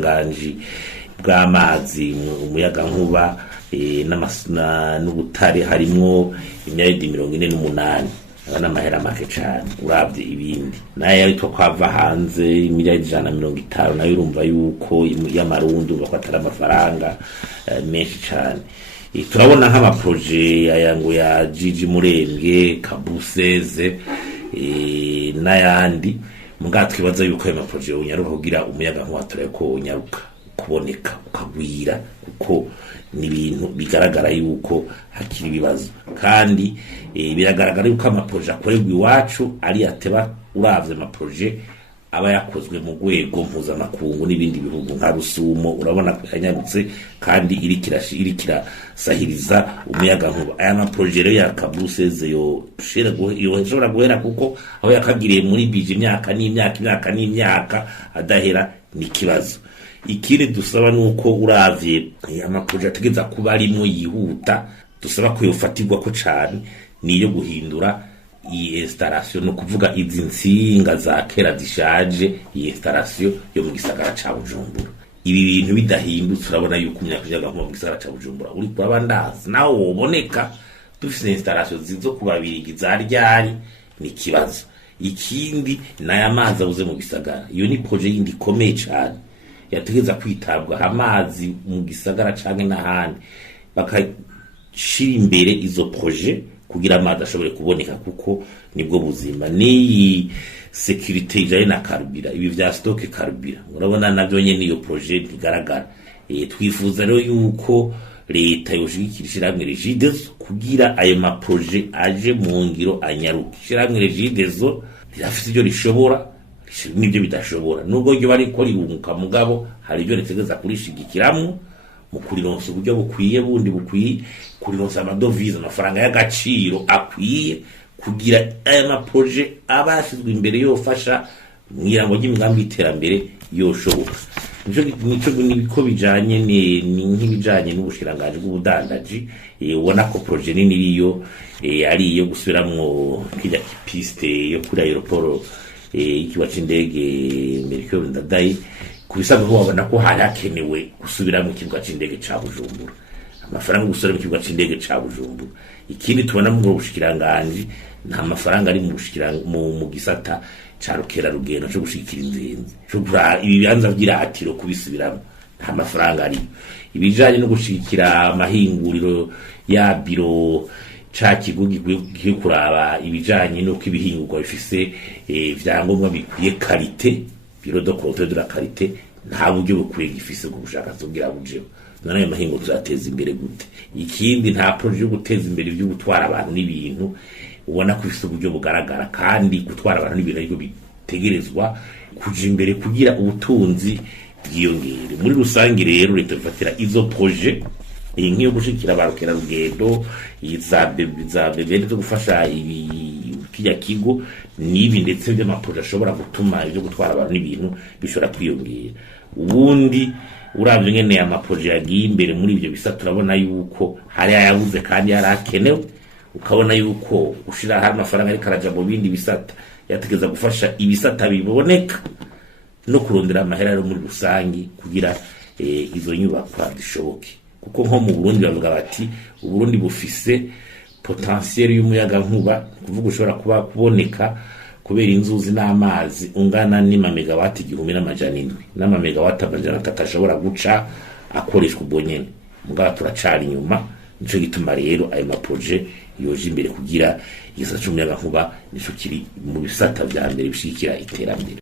bushikiranganji bw'amazi umuyaga nkuba n'ubutare harimwo imyaridi 48 n'amahera make cyane urabye ibindi naye ariko kwava hanze imiliyaridi 150 nayo urumva yuko y'amarundi bakwatara amafaranga menshi cyane. Turabona nk'amaproje ayango ya Jiji Murenge Kabuseze n'ayandi muga twibaza yuko ayo maproje unyaruka kugira umuyaga nkuba tureko unyaruka kuboneka ukagwira kuko ni ibintu bigaragara yuko hakiri ibibazo kandi biragaragara yuko amaproje akorerwa iwacu ari ateba uravye amaproje aba yakozwe mu rwego mpuzamakungu n'ibindi bihugu nka Rusumo urabona yanyarutse kandi irikira sahiriza umuyaga nkuba. Aya maproje rero ya Kabuseze yo shobora guhera kuko aho yakagiriye muri bije imyaka adahera ni kibazo. Ikindi dusaba nuko uravye amaproje ategeza kuba arimo yihuta dusaba ko yofatirwa ko cyane niyo guhindura iyi installation no kuvuga izi nsinga za kera zishaje iyi installation yo mu gisagara ca Bujumbura. Ibi bintu bidahindutse urabona yuko umuyaga mu gisagara ca Bujumbura uri kwabandaza naho woboneka dufise installation zizo kubabirigi za ryari ni kibazo. Ikindi naya mazi abuze mu gisagara iyo ni projet yindi komeye cyane yategeza kwitabwa amazi mu gisagara canke n'ahandi bakashira imbere izo projet kugira amazi ashobore kuboneka kuko nibwo buzima ni security ijanye na karubira ibi vya stock karubira urabona navyo nyene iyo projet igaragara. Twifuza rero yuko leta yoshigikira hamwe Regideso kugira ayo ma projet aje mu ngiro anyaruka. Shiramwe Regideso rirafite ibyo rishobora nibyo bidashobora nubwo ryo bari ko rirunguka mugabo hari ibyo ritegeza kurishigikiramo mu kurironsa uburyo bukwiye kurironsa amadovize amafaranga y'agaciro akwiye kugira aya maproje abashizwe imbere yofasha mwirango ry'imigambi y'iterambere yoshoboka. Nico nibiko bijanye ni nk'ibijanye n'ubushiranganje bw'ubudandaji ubona ko proje nini iriyo ari iyo gusubiramwo kijya piste yo kuri aeroport ikiwa c'indege Melchior Ndadaye kubisabwa ko babona ko hari hakenewe gusubira mu kibuga c'indege ca Bujumbura amafaranga gusubira mu kibuga c'indege ca Bujumbura. Ikindi tubona mu bushikiranganje nta mafaranga ari mu gisata ca rugendo cyo gushikira inzenzi cyo kura ibibanza by'iratiro kubisubiramo nta mafaranga ari. Ibijanye no gushikira amahinguriro ya biro cha kigo giye kuraba ibijanye no kwibihingurwa bifise vyangombwa bikwiye qualité biro de contrôle de la qualité nta buryo bukwiye gifise ku bushakashatsi bwira bujeho none mahingo tuzateza imbere gute. Ikindi nta projet yo guteza imbere byo gutwara abantu n'ibintu ubona ko bifise uburyo bugaragara kandi gutwara abantu n'ibintu ariko bitegerezwa kuja imbere kugira ubutunzi bwiyongere. Muri rusangi rero leta ifatira izo projet nk'iyo gushikira barukera rugendo iza bebende zo gufasha kijya kigo nibi ndetse by'amaproje ashobora gutuma ibyo gutwara abantu n'ibintu bishobora kwiyongera. Ubundi uravye ngene amaproje yagiye imbere muri ibyo bisa turabona yuko hari ayabuze kandi yarakenewe ukabona yuko ushira hari amafaranga ari karaja mu bindi bisata yategeza gufasha ibisata biboneka no kurondera amahera muri rusangi kugira izo nyubakwa zishoboke kuko nko mu Burundi bavuga bati Uburundi bufise potentiel y'umuyaga nkuba kuvuga ushobora kuba kuboneka kubera inzuzi n'amazi ungana ni megawati 1000 n'amamegawati 300 ashobora guca akoreshwa ubonyene mugabo turacari inyuma. Nico gituma rero ayo maproje yoje imbere kugira igisata cy'umuyaga nkuba nico kiri mu bisata vya mbere bishikira iterambere.